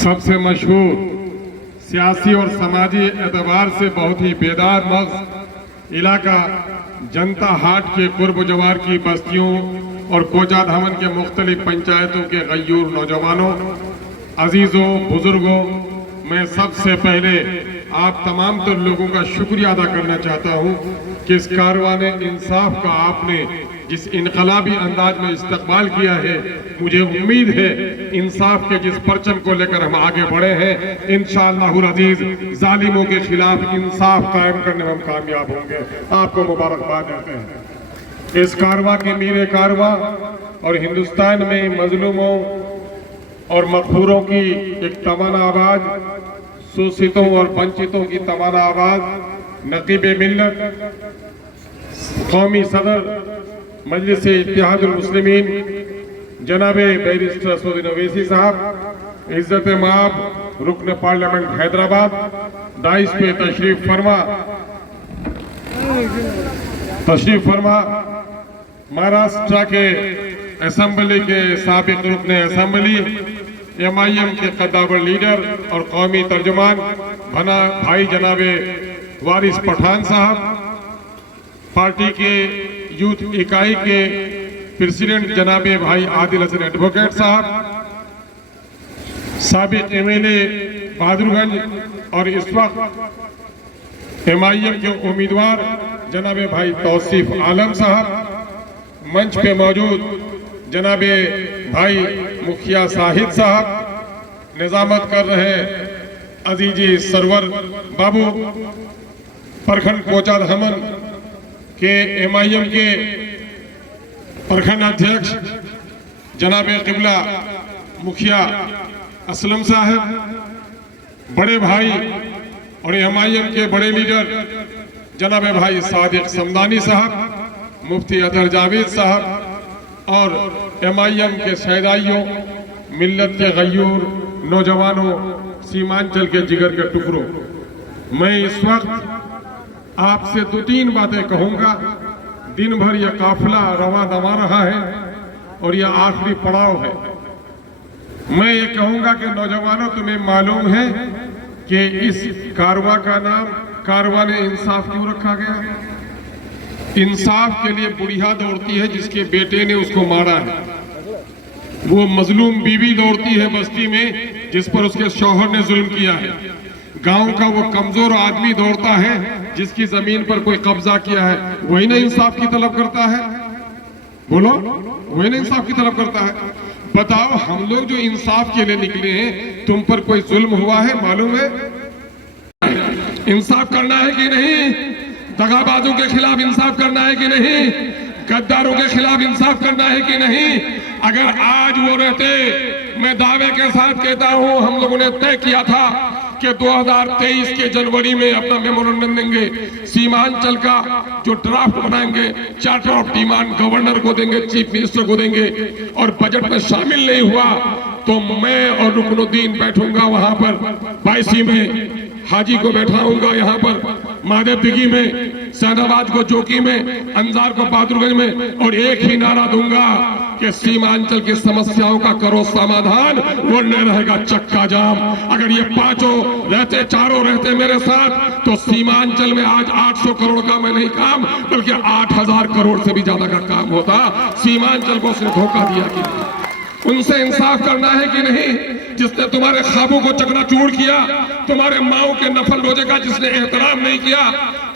सबसे मशहूर सियासी और समाजी एतबार से बहुत ही बेदार मग़ज़ इलाका जनता हाट के कुर्ब जवार की बस्तियों और कोचा धामन के मुख्तलिफ पंचायतों के गयूर नौजवानों, अजीज़ों, बुजुर्गों, मैं सबसे पहले आप तमाम तो लोगों का शुक्रिया अदा करना चाहता हूँ कि इस कारवान इंसाफ का आपने जिस इनकलाबी अंदाज में इस्तकबाल किया है। मुझे उम्मीद है इंसाफ के जिस परचम को लेकर हम आगे बढ़े हैं, इंशाअल्लाहुल अज़ीज़ जालिमों के खिलाफ इंसाफ कायम करने में हम कामयाब होंगे। आपको मुबारकबाद देते हैं। इस कारवां के मीरे कारवां और हिंदुस्तान में मजलूमों और मकबूरों की एक तमन्ना आवाज, शोषितों और वंचितों की तमन्ना आवाज, नकीब मिल्लत कौमी सदर मजलिस इत्तेहादुल मुस्लिमीन जनाबे बैरिस्टर असदुद्दीन ओवैसी साहब, इज्जत माब रुकन पार्लियामेंट हैदराबाद, दाइश पे तशरीफ फरमा महाराष्ट्र के असेंबली के साबिक रुकन असेंबली, MIM के कद्दावर लीडर और कौमी तर्जुमान बना भाई जनाबे वारिस पठान साहब, पार्टी के यूथ इकाई के प्रेसिडेंट जनाबे भाई आदिल हसन एडवोकेट साहब, साबिक MLA बहादुरगंज और इस वक्त MIM के उम्मीदवार जनाबे भाई तौसीफ आलम साहब, मंच पे मौजूद जनाबे भाई मुखिया साहिद साहब, निजामत कर रहे अजीजी सरवर बाबू, प्रखंड कोचा धामन के MIM के प्रखंड अध्यक्ष जनाबे किबला मुखिया असलम साहब, बड़े भाई और MIM के बड़े लीडर जनाबे भाई सादिक समदानी साहब, मुफ्ती अतर जावेद साहब और MIM के शहदाइयों, मिल्लत के गयूर नौजवानों, सीमांचल के जिगर के टुकड़ों, मैं इस वक्त आपसे 2-3 बातें कहूंगा। दिन भर यह काफिला रवा दवा रहा है और यह आखिरी पड़ाव है। मैं ये कहूंगा कि नौजवानों, तुम्हें मालूम है कि इस कारवां का नाम कारवान इंसाफ क्यों रखा गया? इंसाफ के लिए बुढ़िया दौड़ती है जिसके बेटे ने उसको मारा है, वो मजलूम बीवी दौड़ती है बस्ती में जिस पर उसके शौहर ने जुल्म किया है, गांव का वो कमजोर आदमी दौड़ता है जिसकी जमीन पर कोई कब्जा किया है, वही ना इंसाफ की तलब करता है? बोलो, वही ना इंसाफ की तलब करता है? बताओ, हम लोग जो इंसाफ के लिए निकले हैं, तुम पर कोई जुल्म हुआ है? मालूम है? इंसाफ करना है कि नहीं? दगाबाजों के खिलाफ इंसाफ करना है कि नहीं? गद्दारों के खिलाफ इंसाफ करना है कि नहीं? अगर आज वो रहते, मैं दावे के साथ कहता हूं, हम लोगों ने तय किया था कि 2023 के जनवरी में अपना मेमोरेंडम देंगे, सीमांचल का जो ड्राफ्ट बनाएंगे, चार्टर ऑफ डिमांड गवर्नर को देंगे, चीफ मिनिस्टर को देंगे, और बजट में शामिल नहीं हुआ तो मैं और रुकनुद्दीन बैठूंगा वहां पर 22 में, हाजी को बैठाऊंगा यहाँ पर महादेव दिघी में, सैनाबाद को जोकी में, अंजार को बहादुरगंज में, और एक ही नारा दूंगा कि सीमांचल की समस्याओं का करो समाधान, वरना रहेगा चक्का जाम। अगर ये पांचों रहते, चारों रहते मेरे साथ, तो सीमांचल में आज 800 करोड़ का मैं नहीं काम, बल्कि 8000 करोड़ से भी ज्यादा का काम होता। सीमांचल को उसने धोखा दिया कि नहीं? उनसे इंसाफ करना है कि नहीं? जिसने तुम्हारे ख्वाबों को चकनाचूर किया, तुम्हारे माओ के नफल रोजे का जिसने एहतराम नहीं किया,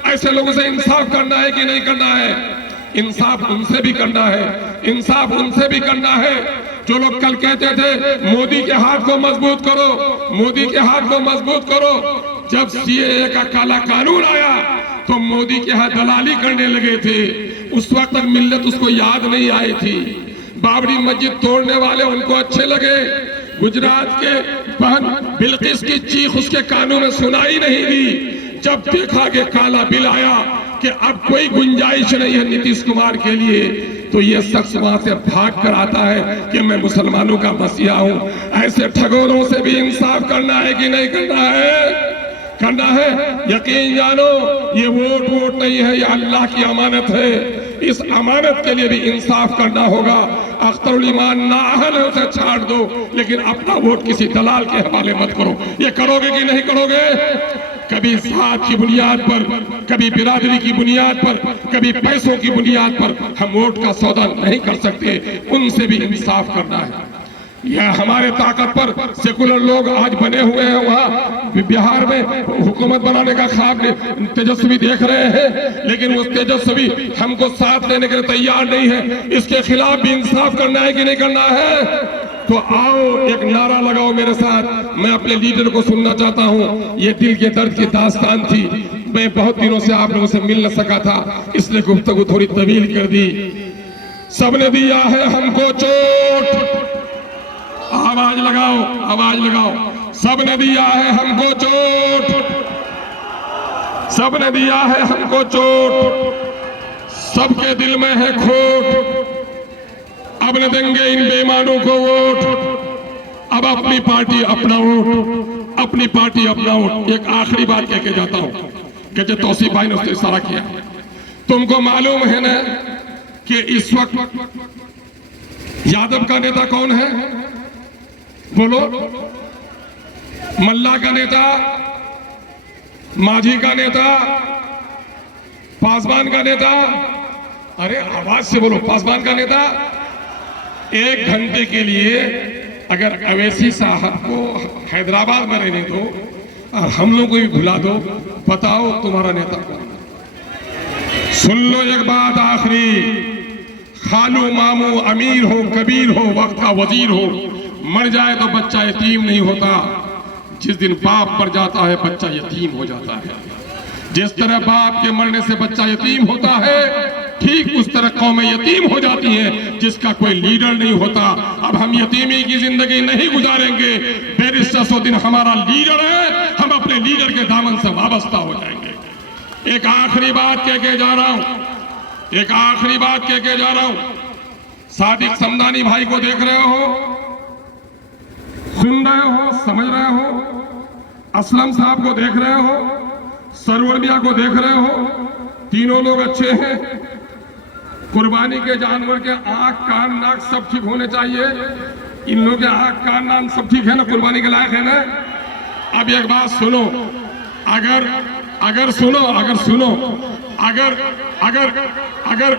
ऐसे लोगों से इंसाफ करना है कि नहीं करना है? इंसाफ उनसे भी करना है, इंसाफ उनसे भी करना है जो लोग कल कहते थे मोदी के हाथ को मजबूत करो, मोदी के हाथ को मजबूत करो। जब CAA का काला कानून आया तो मोदी के हाथ दलाली करने लगे थे, उस वक्त तक मिल्लत उसको याद नहीं आई थी। बाबरी मस्जिद तोड़ने वाले उनको अच्छे लगे, गुजरात के बहन बिल्किस की चीख उसके कानों में सुनाई नहीं दी। जब देखा कि काला बिल आया कि अब कोई गुंजाइश नहीं है नीतीश कुमार के लिए, तो ये शख्स वहां से भाग कर आता है कि मैं मुसलमानों का मसीहा हूं। ऐसे ठगोरों से भी इंसाफ करना है कि नहीं करना है? करना है। यकीन जानो, ये वोट नहीं है, ये अल्लाह की अमानत है। इस अमानत के लिए भी इंसाफ करना होगा। अख्तरुल ईमान नाअहल है, उसे छाड़ दो, लेकिन अपना वोट किसी दलाल के हवाले मत करो। ये करोगे कि नहीं करोगे? कभी जात की बुनियाद पर, कभी बिरादरी की बुनियाद पर, कभी पैसों की बुनियाद पर हम वोट का सौदा नहीं कर सकते। उनसे भी इंसाफ करना है। यह हमारे ताकत पर सेकुलर लोग आज बने हुए हैं। वहाँ बिहार में हुकूमत बनाने का ख्वाब तेजस्वी देख रहे हैं, लेकिन वो तेजस्वी हमको साथ लेने के लिए तैयार नहीं है। इसके खिलाफ भी इंसाफ करना है कि नहीं करना है? तो आओ एक नारा लगाओ मेरे साथ। मैं अपने लीडर को सुनना चाहता हूँ। ये दिल के दर्द की दास्तान थी। मैं बहुत दिनों से आप लोगों से मिल न सका था, इसलिए गुफ्तगू थोड़ी तवील कर दी। सबने दिया है हमको चोट, आवाज लगाओ, आवाज लगाओ। सबने दिया है हमको चोट, सबने दिया है हमको चोट, सबके दिल में है खोट। अब न देंगे इन बेईमानों को वोट, अब अपनी पार्टी अपना वोट, अपनी पार्टी अपना वोट। एक आखिरी बात कह के जाता हूं कि जो तौसीफ भाई ने उससे इशारा किया, तुमको मालूम है ना कि इस वक्त यादव का नेता कौन है? बोलो। मल्ला का नेता, माझी का नेता, पासवान का नेता। अरे आवाज से बोलो, पासवान का नेता। 1 घंटे के लिए अगर अवैसी साहब को हैदराबाद में रहने दो और हम लोग को भी भुला दो, बताओ तुम्हारा नेता कौन? सुन लो एक बात आखिरी, खालू मामू अमीर हो कबीर हो वक्त का वजीर हो, मर जाए तो बच्चा यतीम नहीं होता। जिस दिन बाप मर जाता है बच्चा यतीम हो जाता है। जिस तरह बाप के मरने से बच्चा यतीम होता है, ठीक उस तरह कौमें यतीम हो जाती हैं जिसका कोई लीडर नहीं होता। अब हम यतीमी की जिंदगी नहीं गुजारेंगे। बैरिस्टर असदुद्दीन हमारा लीडर है, हम अपने लीडर के दामन से वाबस्ता हो जाएंगे। एक आखिरी बात कह के जा रहा हूं, एक आखिरी बात कह के जा रहा हूं। सादिक समदानी भाई को देख रहे हो, सुन रहे हो, समझ रहे हो। असलम साहब को देख रहे हो, सरवर मियां को देख रहे हो। तीनों लोग अच्छे हैं। कुर्बानी के जानवर के आंख कान नाक सब ठीक होने चाहिए। इन लोगों के आंख कान नाक सब ठीक है ना, कुर्बानी के लायक है ना। अब एक बात सुनो, अगर सुनो, अगर सुनो, अगर अगर अगर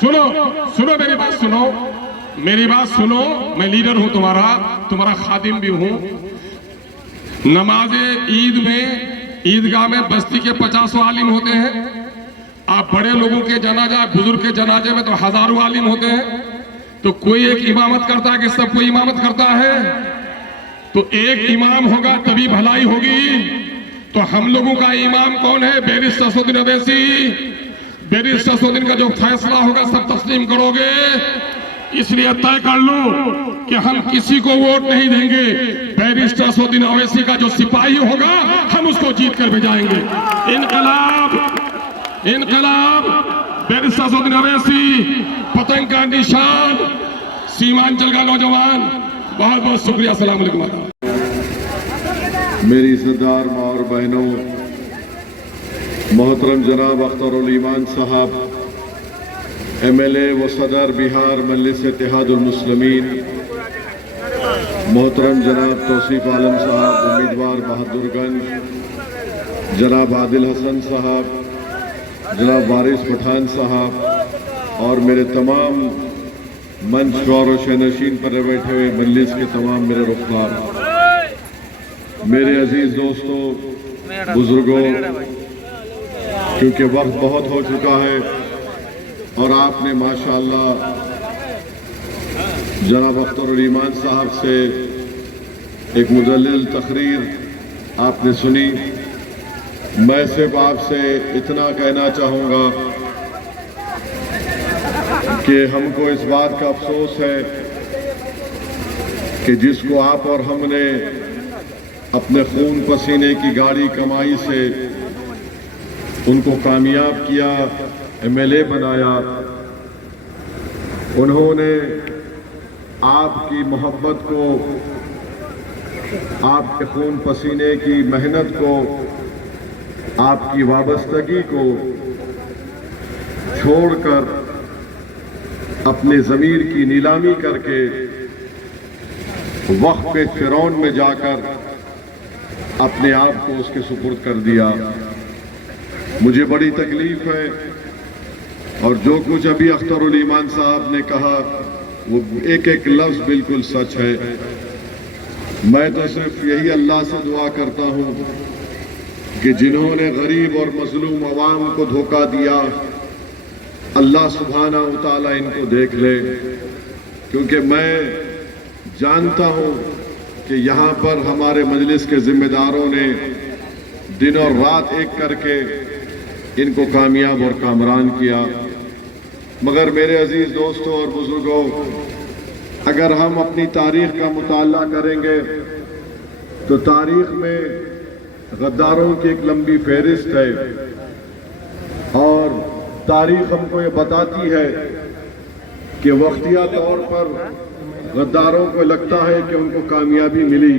सुनो, सुनो मेरी बात सुनो, मेरी बात सुनो। मैं लीडर हूं तुम्हारा खादिम भी हूं। नमाजे ईद में ईदगाह में बस्ती के 50 आलिम होते हैं। आप बड़े लोगों के जनाजा, बुजुर्ग के जनाजे में तो हजारों आलिम होते हैं। तो कोई एक इमामत करता है कि सबको इमामत करता है? तो एक इमाम होगा तभी भलाई होगी। तो हम लोगों का इमाम कौन है? बैरिस्टर असदुद्दीन अवैसी। बैरिस्टर असदुद्दीन का जो फैसला होगा सब तस्लीम करोगे। इसलिए तय कर लो कि हम किसी को वोट नहीं देंगे। बैरिस्टर असदुद्दीन अवैसी का जो सिपाही होगा हम उसको जीत कर भेजाएंगे। इनकलाब, इनकलाब, बैरिस्टर असदुद्दीन अवैसी, पतंग का निशान, सीमांचल का नौजवान। बहुत बहुत शुक्रिया। अस्सलाम वालेकुम। मेरी सरदार माँ और बहनों, मोहतरम जनाब अख्तरुल ईमान साहब, MLA व सदर बिहार मजलिस इत्तेहादुल मुस्लिमीन, मोहतरम जनाब तौसीफ आलम साहब उम्मीदवार बहादुरगंज, जनाब आदिल हसन साहब, जनाब वारिस पठान साहब और मेरे तमाम मंच और शहनशीन पर बैठे हुए मजलिस के तमाम मेरे रुखसार, मेरे अजीज दोस्तों, बुजुर्गों, क्योंकि वक्त बहुत हो चुका है और आपने माशाअल्लाह जनाब अख्तरुल ईमान साहब से एक मुदल्लिल तकरीर आपने सुनी। मैं सिर्फ आपसे इतना कहना चाहूँगा कि हमको इस बात का अफसोस है कि जिसको आप और हमने अपने खून पसीने की गाढ़ी कमाई से उनको कामयाब किया, MLA बनाया, उन्होंने आपकी मोहब्बत को, आपके खून पसीने की मेहनत को, आपकी वाबस्तगी को छोड़कर अपने ज़मीर की नीलामी करके वक्त पे फिरौन में जाकर अपने आप को उसके सुपुर्द कर दिया। मुझे बड़ी तकलीफ है, और जो कुछ अभी अख्तरुल ईमान साहब ने कहा वो एक एक लफ्ज़ बिल्कुल सच है। मैं तो सिर्फ यही अल्लाह से दुआ करता हूँ कि जिन्होंने गरीब और मजलूम अवाम को धोखा दिया, अल्लाह सुब्हाना व तआला इनको देख ले, क्योंकि मैं जानता हूँ कि यहाँ पर हमारे मजलिस के जिम्मेदारों ने दिन और रात एक करके इनको कामयाब और कामरान किया। मगर मेरे अजीज दोस्तों और बुजुर्गों, अगर हम अपनी तारीख का मुताला करेंगे तो तारीख में गद्दारों की एक लंबी फहरिस्त है, और तारीख हमको ये बताती है कि वक्तिया तौर पर गद्दारों को लगता है कि उनको कामयाबी मिली,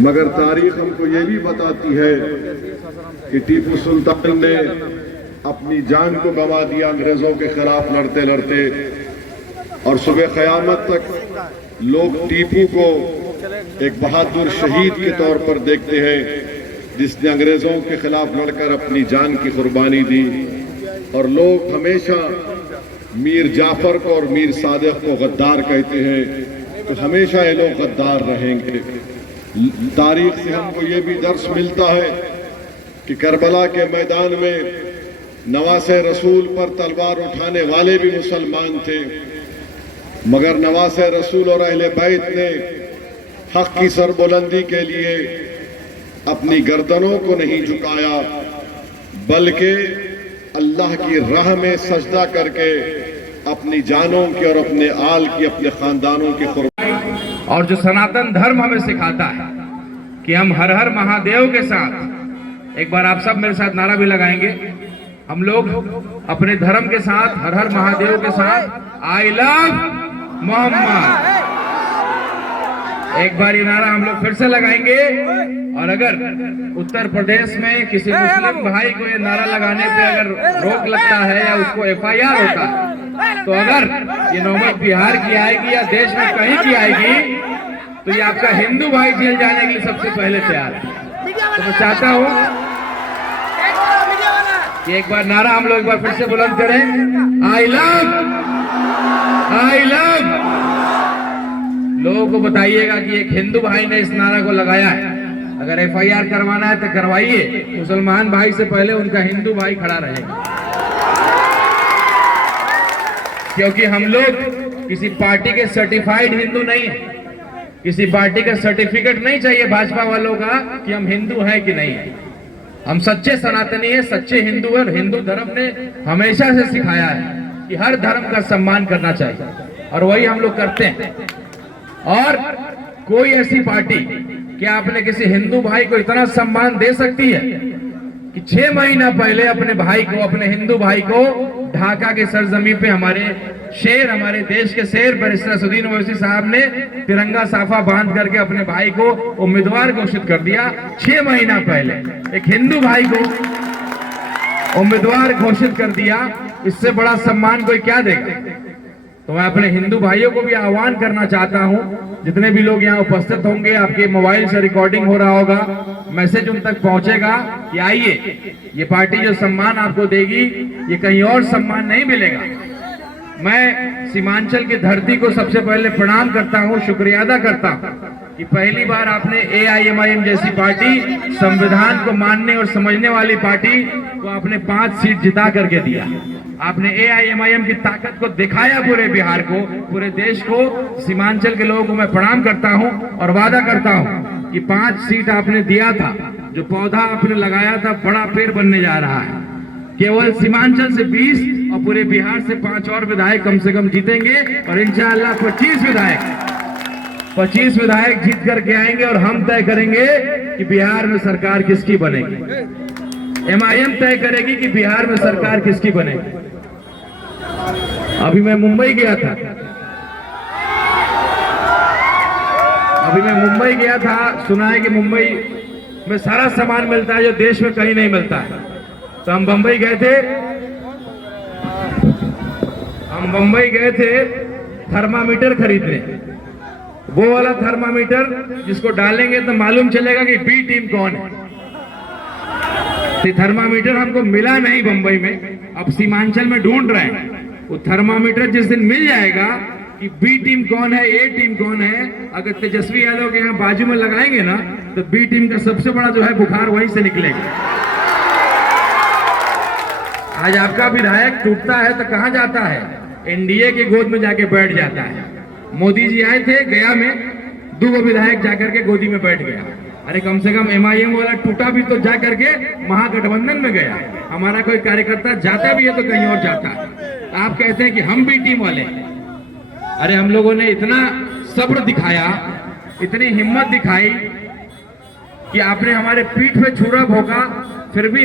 मगर तारीख हमको ये भी बताती है कि टीपू सुल्तान ने अपनी जान को गंवा दिया अंग्रेजों के खिलाफ लड़ते लड़ते, और सुबह क़यामत तक लोग टीपू को एक बहादुर शहीद के तौर पर देखते हैं जिसने अंग्रेजों के खिलाफ लड़कर अपनी जान की कुर्बानी दी। और लोग हमेशा मीर जाफर को और मीर सादिक को गद्दार कहते हैं, तो हमेशा ये लोग गद्दार रहेंगे। तारीख से हमको ये भी दर्स मिलता है कि करबला के मैदान में नवासे रसूल पर तलवार उठाने वाले भी मुसलमान थे, मगर नवासे रसूल और अहले बैत ने हक की सरबुलंदी के लिए अपनी गर्दनों को नहीं झुकाया, बल्कि अल्लाह की राह में सजदा करके अपनी जानों की और अपने आल की, अपने खानदानों की कुर्बानी। और जो सनातन धर्म हमें सिखाता है कि हम हर हर महादेव के साथ, एक बार आप सब मेरे साथ नारा भी लगाएंगे, हम लोग अपने धर्म के साथ, हर हर महादेव के साथ, आई लव मोहम्मद। एक बार ये नारा हम लोग फिर से लगाएंगे। और अगर उत्तर प्रदेश में किसी मुस्लिम भाई को ये नारा लगाने पे अगर रोक लगता है या उसको FIR होता है, तो अगर ये नौबत बिहार की आएगी या देश में कहीं की आएगी, तो ये आपका हिंदू भाई जेल जाने के लिए सबसे पहले तैयार है। तो मैं चाहता हूँ कि एक बार नारा हम लोग एक बार फिर से बुलंद करें, आई लव। लोगों को बताइएगा कि एक हिंदू भाई ने इस नारा को लगाया है। अगर FIR करवाना है तो करवाइए, मुसलमान भाई से पहले उनका हिंदू भाई खड़ा रहेगा, क्योंकि हम लोग किसी पार्टी के सर्टिफाइड हिंदू नहीं है। किसी पार्टी का सर्टिफिकेट नहीं चाहिए भाजपा वालों का कि हम हिंदू हैं कि नहीं है। हम सच्चे सनातनी है, सच्चे हिंदू है। हिंदू धर्म ने हमेशा से सिखाया है कि हर धर्म का सम्मान करना चाहिए, और वही हम लोग करते हैं। और कोई ऐसी पार्टी क्या आपने किसी हिंदू भाई को इतना सम्मान दे सकती है कि 6 महीना पहले अपने भाई को, अपने हिंदू भाई को ढाका के सरजमी पे हमारे शेर, हमारे देश के शेर बैरिस्टर असदुद्दीन ओवैसी साहब ने तिरंगा साफा बांध करके अपने भाई को उम्मीदवार घोषित कर दिया। 6 महीना पहले एक हिंदू भाई को उम्मीदवार घोषित कर दिया। इससे बड़ा सम्मान कोई क्या देगा। तो मैं अपने हिंदू भाइयों को भी आह्वान करना चाहता हूं, जितने भी लोग यहाँ उपस्थित होंगे, आपके मोबाइल से रिकॉर्डिंग हो रहा होगा, मैसेज उन तक पहुंचेगा कि आइए, ये पार्टी जो सम्मान आपको देगी ये कहीं और सम्मान नहीं मिलेगा। मैं सीमांचल की धरती को सबसे पहले प्रणाम करता हूं, शुक्रिया अदा करता हूं कि पहली बार आपने AIMIM जैसी पार्टी, संविधान को मानने और समझने वाली पार्टी को आपने 5 सीट जिता करके दिया। आपने AIMIM की ताकत को दिखाया पूरे बिहार को, पूरे देश को। सीमांचल के लोगों को मैं प्रणाम करता हूं और वादा करता हूं कि 5 सीट आपने दिया था, जो पौधा आपने लगाया था बड़ा पेड़ बनने जा रहा है। केवल सीमांचल से 20 और पूरे बिहार से 5 और विधायक कम से कम जीतेंगे, और इंशाअल्लाह 25 विधायक जीत करके आएंगे, और हम तय करेंगे कि बिहार में सरकार किसकी बनेगी। MIM तय करेगी कि बिहार में सरकार किसकी बनेगी। अभी मैं मुंबई गया था, सुना है कि मुंबई में सारा सामान मिलता है जो देश में कहीं नहीं मिलता है। तो हम बंबई गए थे, हम हम बंबई गए थे थर्मामीटर खरीदने, वो वाला थर्मामीटर जिसको डालेंगे तो मालूम चलेगा कि बी टीम कौन है। तो थर्मामीटर हमको मिला नहीं बंबई में, अब सीमांचल में ढूंढ रहे हैं। वो थर्मामीटर जिस दिन मिल जाएगा कि बी टीम कौन है, ए टीम कौन है, अगर तेजस्वी यादव के यहाँ बाजू में लगाएंगे ना तो बी टीम का सबसे बड़ा जो है बुखार वहीं से निकलेगा। आज आपका विधायक टूटता है तो कहां जाता है? एनडीए की गोद में जाके बैठ जाता है। मोदी जी आए थे गया में, 2 विधायक जाकर के गोदी में बैठ गया। अरे कम से कम MIM वाला टूटा भी तो जाकर के महागठबंधन में गया। हमारा कोई कार्यकर्ता जाता भी है तो कहीं और जाता है। आप कहते हैं कि हम भी टीम वाले। अरे हम लोगों ने इतना सब्र दिखाया, इतनी हिम्मत दिखाई कि आपने हमारे पीठ पे छुरा भोंका, फिर भी